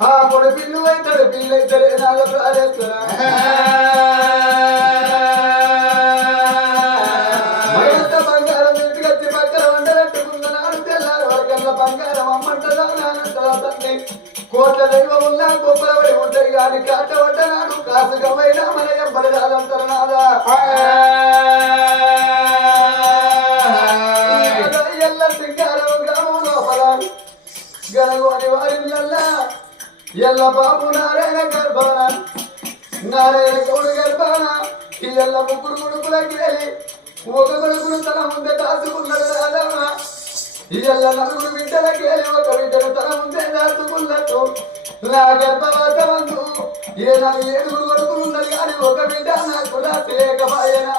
ఆ పొడి పిల్లు అవుతాడు పిల్లు అవుతాడు నాలుగు ప్రాణేస్తారా బంగారం ఇంటికి వచ్చి పక్కన వంట పెట్టుకున్న నాడు తెల్లారు వరకల్లా బంగారం అమ్మంటదా నానంటదా తండ్రి కోట్ల దైవం ఉన్నా గొప్పలపై ఉంటాయి కానీ కాట పడ్డనాడు కాసుకమైనా మన ఎంబడి రాదంటారు నాదా ఎల్ల సింగారం గ్రామం లోపల గనగోని వారిల్లల్లా ఎల్ల బాబు నారాయణ గర్భాన నారాయణ గౌడు గర్భాన ఇళ్ళ ముగ్గురు కొడుకులకి వెళ్ళి ఒక కొడుకును తన ముందే దాచుకున్నాడు రాజమ్మ ఇళ్ళ నలుగురు బిడ్డలకి వెళ్ళి ఒక బిడ్డను తన ముందే దాచుకున్నట్టు నా గర్భవాసమందు ఏ నాకు 7 కొడుకులు ఉన్నది కానీ ఒక బిడ్డ నాకు దాచలేకపోయినా